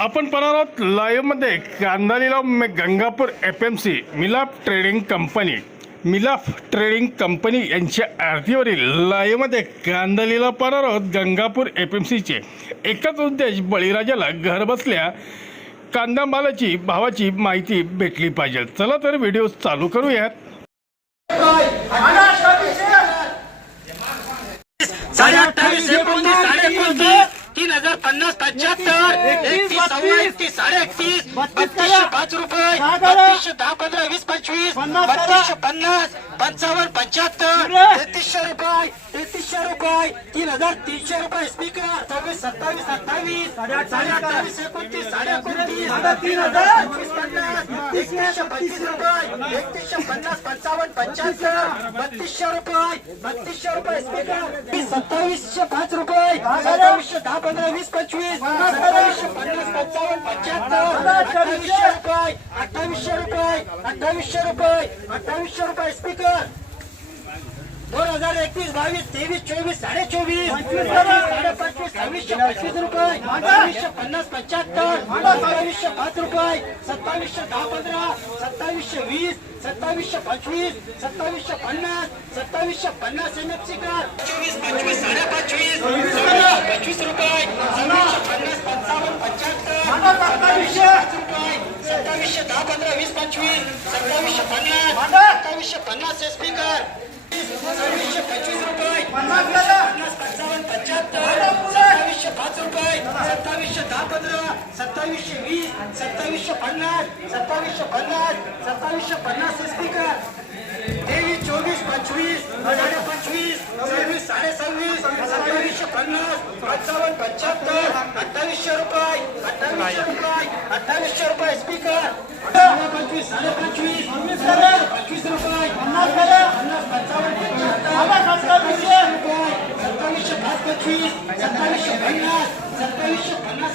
आपण पाहणार आहोत लाईव्हमध्ये कांदा लिलाव Gangapur F M C Milap trading company. Milaf trading company यांच्या आरतीवरील लाईव्हमध्ये कांदा लिलाव पाहणार आहोत गंगापूर एफ एम सीचे एकच उद्देश बळीराजाला घरबसल्या कांदा मालाची भावाची माहिती भेटली पाहिजे. चला तर व्हिडिओ चालू करूयात. साडे अठ्ठावीस तीन हजार पन्नास पंच्याहत्तर. एकतीस सव्वा एकतीस साडे एकतीस बत्तीसशे. पाच रुपये. बत्तीसशे दहा पंधरा वीस पंचवीस. बत्तीसशे पन्नास. पंचावन्न पंच्याहत्तर तेहतीसशे रुपये तेहतीसशे रुपये तीन हजार तीनशे रुपये स्पीकर सव्वीस सत्तावीस अठ्ठावीस साडे अठ्ठावीस एकोणतीस साडे एकोणतीस तीन हजार पन्नास एकतीसशे पंचवीस रुपये एकतीसशे पन्नास पंचावन्न पंच्याहत्तर बत्तीसशे रुपये बत्तीसशे रुपये स्पीकर सत्तावीसशे पाच रुपये सत्तावीसशे दहा पंधरा वीस पंचवीस सत्तावीसशे पन्नास पंचावन्न पंच्याहत्तर अठ्ठावीसशे रुपये अठ्ठावीसशे रुपये अठ्ठावीसशे रुपये अठ्ठावीसशे रुपये स्पीकर दोन हजार एकवीस बावीस तेवीस चोवीस साडे चोवीस साडे पंचवीस सव्वीसशे पस्तीस रुपये. सत्तावीसशे पन्नास पंच्याहत्तर. सत्तावीसशे पाच रुपये. सत्तावीसशे दहा पंधरा. सत्तावीसशे वीस. सत्तावीसशे पंचवीस. सत्तावीसशे पन्नास. सत्तावीसशे पन्नास एम एफ सी कार. चोवीस पंचवीस साडे पंचवीस सव्वीसशे पंचवीस रुपये. सव्वीसशे पन्नास पंचावन्न पंच्याहत्तर. सत्तावीसशे. रुपये. सत्तावीसशे दहा पंधरा वीस पंचवीस. सत्तावीसशे पन्नास. सत्तावीसशे पन्नास एस पी कार. सव्वीसशे पंचवीस रुपये पन्नास पंचावन्न पंच्याहत्तर सत्तावीसशे पाच रुपये. सत्तावीसशे दहा पंधरा सत्तावीसशे वीस सत्तावीसशे पन्नास सत्तावीसशे पन्नास सत्तावीसशे पन्नास स्पीकर तेवीस चोवीस पंचवीस साडे पंचवीस सव्वीस साडे सव्वीस सत्तावीसशे पन्नास पंचावन्न पंच्याहत्तर अठ्ठावीसशे रुपये अठ्ठावीसशे रुपये अठ्ठावीसशे रुपये स्पीकर पंचवीस साडे पंचवीस पंचवीस रुपये पन्नास पन्नास पंचावन्न सत्तावीसशे रुपये सत्तावीसशे पाच पंचवीस सत्तावीसशे पन्नास सत्तावीसशे पन्नास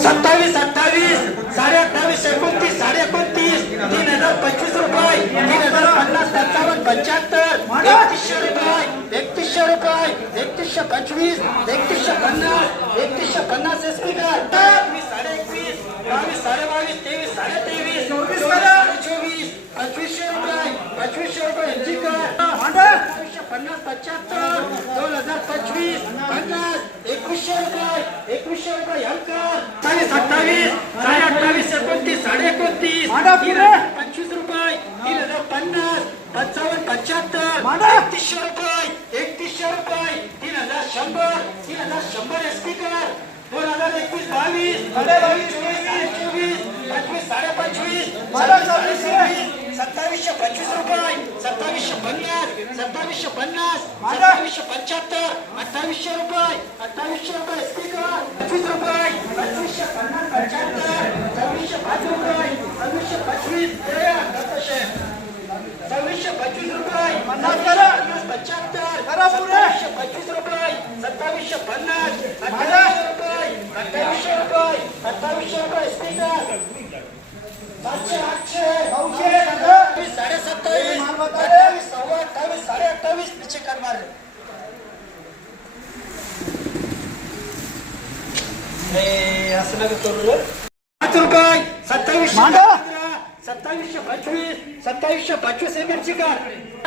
सत्तावीस अठ्ठावीस साडे अठ्ठावीस एकोणतीस साडे एकोणतीस तीन हजार पंचवीस रुपये तीन हजार पन्नास पंचावन्न पंच्याहत्तर एकतीसशे रुपये एकतीसशे रुपये एकतीसशे पंचवीस एकतीसशे पन्नास एकतीसशे पन्नास एस पी एकवीस साडे एकवीस बावीस साडे बावीस तेवीस साडे तेवीस चोवीस साडे चोवीस पंचवीसशे रुपये पंचवीसशे रुपये यांची कर एकवीसशे पन्नास पंच्याहत्तर दोन हजार पंचवीस पन्नास एकवीसशे रुपये एकवीसशे रुपये अंकर अठ्ठावीस अठ्ठावीस साडे अठ्ठावीस एकोणतीस साडे एकोणतीस पंचवीस रुपये तीन हजार पन्नास पंचावन्न पंच्याहत्तर एकतीसशे रुपये एकतीसशे रुपये तीन हजार शंभर तीन हजार शंभर एस पी कर दोन हजार एकवीस बावीस बावीस चोवीस चोवीस पंचवीस साडे पंचवीस सत्तावीसशे पंचवीस रुपये सत्तावीसशे पन्नास सत्तावीसशे पन्नास सत्तावीसशे पंच्याहत्तर अठ्ठावीसशे रुपये अठ्ठावीसशे रुपये स्पीकर पंचवीस रुपये पंचवीसशे पन्नास पंच्याहत्तर सव्वीसशे पाच रुपये सव्वीसशे पंचवीस सव्वीसशे पंचवीस रुपये पन्नास पंच्याहत्तर पंचवीस रुपये सत्तावीसशे पन्नास अठ्ठावीसशे रुपये अठ्ठावीसशे रुपये अठ्ठावीसशे रुपये स्पीकर सातशे आठशे नऊशे अठ्ठावीस साडे सत्तावीस अठ्ठावीस सव्वा अठ्ठावीस साडे अठ्ठावीस पिछे करणार पाच रुपये सत्तावीसशे पंधरा, सत्तावीसशे पंचवीस सत्तावीसशे पंचवीस एम एल ची कर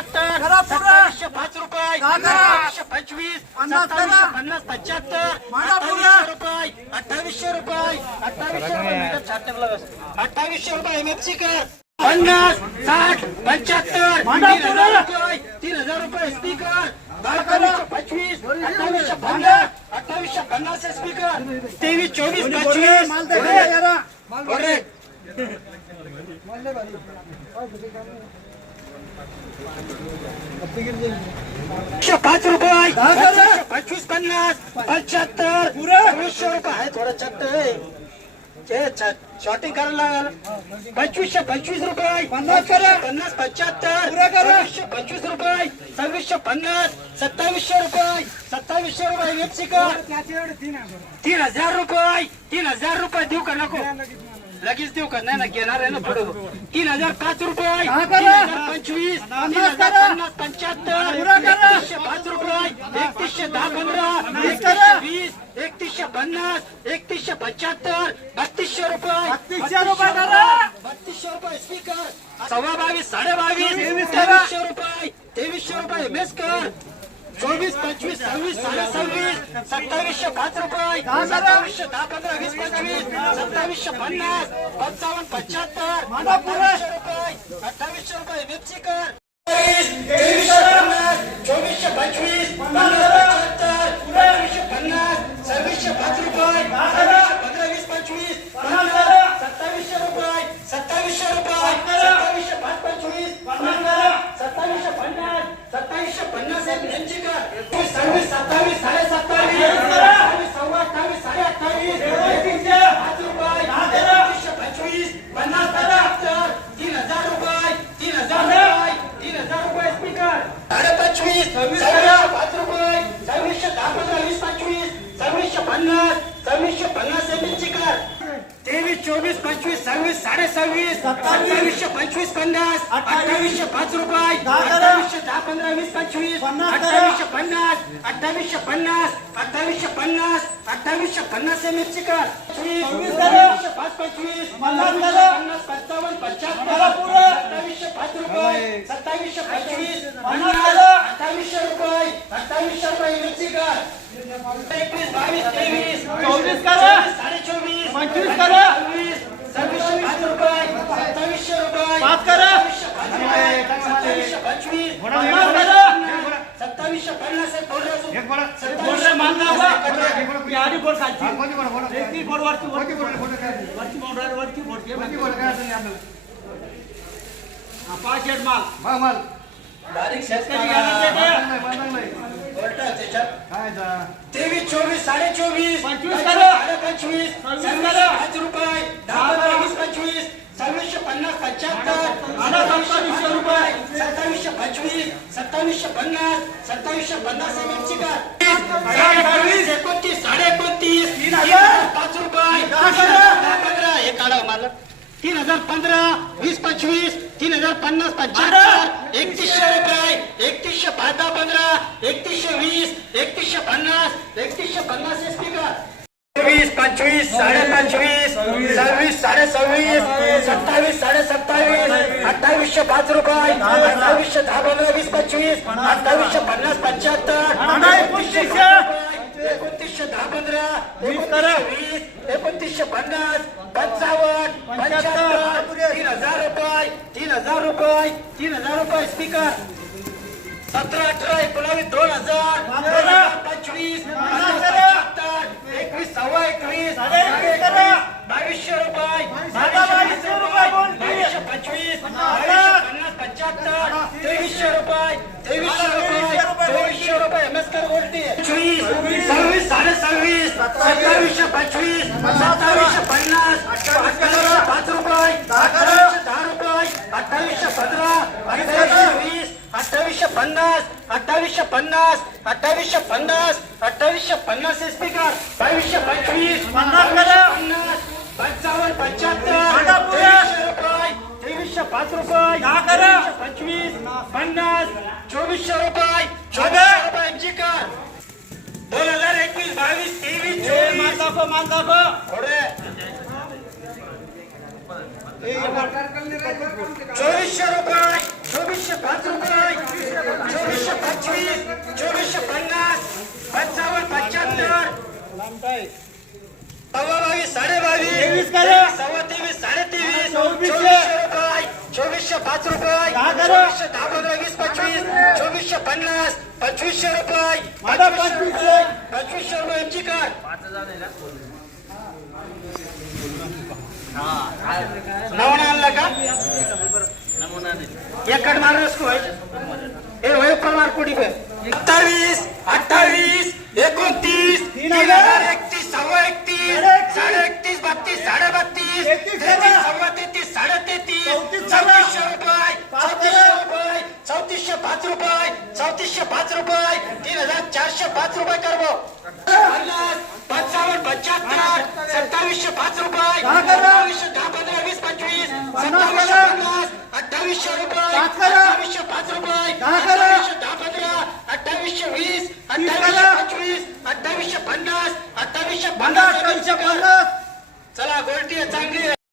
सत्तावीसशे पाच रुपये सत्तावीसशे पंचवीस सत्तावीसशे पन्नास पंच्याहत्तर अठ्ठावीसशे रुपये अठ्ठावीसशे रुपये अठ्ठावीसशे रुपये. अठ्ठावीसशे रुपये कर पन्नास साठ पंच्याहत्तर तीन हजार रुपये तीन हजार रुपये अठ्ठावीसशे पंचवीस अठ्ठावीसशे पन्नास अठ्ठावीसशे पन्नास स्पीकर तेवीस चोवीस पंचवीस पुढे. एकशे पाच रुपये पंचवीसशे पंचवीस पन्नास पंच्याहत्तर सव्वीसशे शॉर्टिंग करायला लागल. पंचवीसशे पंचवीस रुपये. पन्नास पन्नास पंच्याहत्तर. पंचवीस रुपये. सव्वीसशे पन्नास. सत्तावीसशे रुपये. सत्तावीसशे रुपये वेपसी कर तीन हजार रुपये. तीन हजार रुपये. देऊ का नको? लगेच देऊ का? नाही ना घेणार आहे ना पुढे. तीन हजार पाच रुपये. करा. पंचवीस. तीन हजार करा. पन्नास पंच्याहत्तर. करा. पाच रुपये. एकतीसशे दहा पंधरा. करा. एकतीसशे वीस. एकतीसशे पन्नास. एकतीसशे पंच्याहत्तर बत्तीसशे रुपये बत्तीसशे रुपये करा. बत्तीसशे रुपये स्पीकर सव्वा बावीस साडे बावीस तेवीस करा. तेवीसशे रुपये तेवीसशे रुपये मेसकर चोवीस पंचवीस सव्वीस साडे सव्वीस सत्तावीसशे पाच रुपये करा. सत्तावीसशे दहा पंधरा वीस पंचवीस सत्तावीसशे पन्नास पंचावन्न पंच्याहत्तर. अठ्ठावीसशे रुपये अठ्ठावीसशे रुपये मिरचीकर तेवीसशे पन्नास चोवीसशे पंचवीस पन्नास पंच्याहत्तर पंचवीसशे पन्नास सव्वीसशे पाच रुपये पंधरा वीस पंचवीस पन्नास सत्तावीसशे रुपये सत्तावीसशे रुपये सत्तावीसशे पाच पंचवीस पन्नास सत्तावीसशे पन्नास सत्तावीसशे पन्नास एक नेमची कर सव्वीस सत्तावीस साडे सत्तावीस सत्तावीस सव्वा अठ्ठावीस साडे अठ्ठावीस एकतीसशे पाच रुपये एकतीसशे पंचवीस पन्नास पंच्याहत्तर तीन हजार रुपये तीन हजार रुपये तीन हजार रुपये स्पीकर साडे पंचवीस सव्वीसशे पाच रुपये सव्वीसशे दहा पंधरा वीस पंचवीस सव्वीसशे पन्नास सव्वीसशे पन्नास एमएलची कर तेवीस चोवीस पंचवीस सव्वीस साडे सव्वीस सत्तावीसशे पंचवीस पन्नास अठ्ठावीसशे पाच रुपये. अठ्ठावीसशे दहा पंधरा वीस पंचवीस. अठ्ठावीसशे पन्नास अठ्ठावीसशे पन्नास अठ्ठावीसशे पन्नास अठ्ठावीसशे पन्नास एमएलची कर सव्वीस करा. अठ्ठावीसशे पाच पंचवीस पन्नास अठ्ठावीसशे पंचावन्न पंच्याहत्तर. सत्तावीसशे पाच रुपये सत्तावीसशे पंचवीस. अठ्ठावीसशे रुपये अठ्ठावीसशे रुपये मिरची कर एकवीस बावीस तेवीस चोवीस करा. साडे चोवीस पंचवीस करा. सव्वीस सव्वीसशे पाच रुपये सत्तावीसशे रुपये पाच करा. सत्तावीसशे पंचवीस पन्नास पाच माल बारीक शेतकरी. तेवीस चोवीस साडे चोवीस पंचवीस पंचवीस. पाच रुपये दहा सव्वीसशे पन्नास पंच्याहत्तर सत्तावीसशे रुपये. सत्तावीसशे पंचवीस सत्तावीसशे पन्नास सत्तावीसशे पन्नास बावीस एकोणतीस साडे एकोणतीस तीन हजार पाच रुपये. हे काढा मला. तीन हजार पंधरा वीस पंचवीस तीन हजार पन्नास पंच्याहत्तर एकतीसशे रुपये. एकतीसशे पाच दहा पंधरा एकतीसशे वीस एकतीसशे पन्नास एकतीसशे पन्नास एस पी का वीस पंचवीस साडे पंचवीस सव्वीस साडे सव्वीस सत्तावीस साडे सत्तावीस अठ्ठावीसशे पाच रुपये अठ्ठावीसशे दहा पंधरा वीस पंचवीस अठ्ठावीसशे पन्नास पंच्याहत्तर एकोणतीसशे. एकोणतीसशे दहा पंधरा वीस करा. वीस एकोणतीसशे पन्नास पंचावन्न पंच्याहत्तर तीन हजार रुपये तीन हजार रुपये तीन हजार रुपये स्पीकर सतरा अठरा एकोणावीस दोन हजार पंचवीस एकवीस सव्वा एकवीस एकवीस करा. बावीसशे रुपये बावीसशे. बावीसशे पंचवीस बावीसशे पन्नास पंच्याहत्तर तेवीसशे रुपये तेवीसशे रुपये चोवीसशे रुपये एम एस कर बोलते. पंचवीस सव्वीस साडे सव्वीस सत्तावीसशे पंचवीस सत्तावीसशे पन्नास अठ्ठावीसशे पाच रुपये अठ्ठावीसशे दहा रुपये अठ्ठावीसशे पंधरा अठ्ठावीसशे वीस अठ्ठावीसशे पन्नास अठ्ठावीसशे पन्नास अठ्ठावीसशे पन्नास अठ्ठावीसशे पन्नास एस पी कर बावीसशे पंचवीस पन्नास पंचावन्न पंच्याहत्तर. तेवीसशे रुपये तेवीसशे पाच रुपये पंचवीस पन्नास चोवीसशे रुपये चोवीसशे रुपये एमजी कर. दोन हजार एकवीस बावीस तेवीस चोवीस. दाखव, माल दाखव. थोडे चोवीसशे रुपये. चोवीसशे पाच रुपये चोवीसशे पंचवीस चोवीसशे पन्नास पंचावन्न पंच्याहत्तर. सव्वा बावीस साडे बावीस. सव्वा तेवीस साडे तेवीस चोवीसशे. रुपये चोवीसशे पाच रुपये. चोवीसशे दहा पंधरा वीस पंचवीस. चोवीसशे पन्नास पंचवीसशे रुपये. पंचवीसशे. रुपये. एमची कर. नवना आणला का? एकड मारस कोय ए वय प्रमाण कोडी पे सत्तावीस अठ्ठावीस एकोणतीस तीन हजार एकतीस सव्वा एकतीस साडे एकतीस बत्तीस साडे बत्तीस तेहतीस. सव्वा तेहतीस साडे तेहतीस. चौतीसशे रुपये पाच चौतीसशे. रुपये चौतीसशे पाच रुपये चौतीसशे पाच रुपये तीन हजार चारशे पाच रुपये करबो पन्नास पंचावन्न पंच्याहत्तर सत्तावीसशे पाच रुपये दहा. सत्तावीसशे दहा सत्तावीसशे करा. पन्नास अठ्ठावीसशे रुपये पाच करा. अठ्ठावीसशे पाच रुपये दहा करा. अठ्ठावीसशे दहा पंधरा अठ्ठावीसशे वीस अठ्ठावीसशे करा. पंचवीस अठ्ठावीसशे पन्नास अठ्ठावीसशे पन्नास पन्नास पन्नास चला आहे चांगली आहे